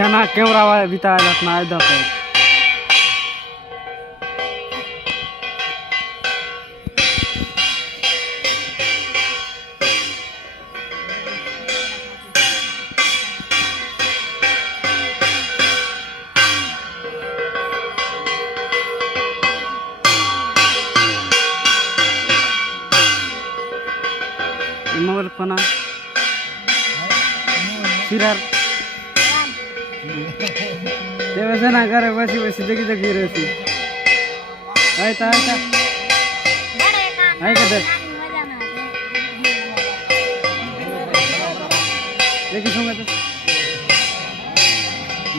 ना कैमरा बिताया ना इधर पे मोबाइल पना फिर ते वैसे ना करे बसी बसी देखी देखी रहती आय ता आय का दे देखी सुन तो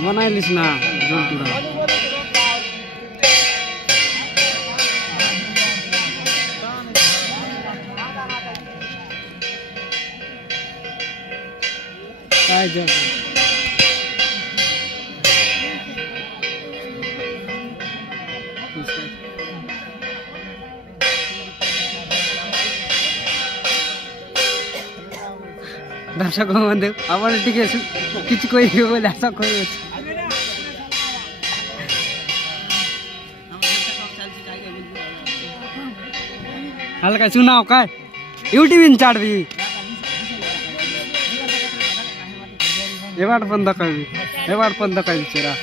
बनाई लिस ना जोलती काय जब दर्शक बंधु आपण टिके किसी कोई बोले ऐसा कोई हल्का सुनाओ काय यूट्यूब इन चाट भी एवाड पण दकावी एवाड पण दकावी चेरा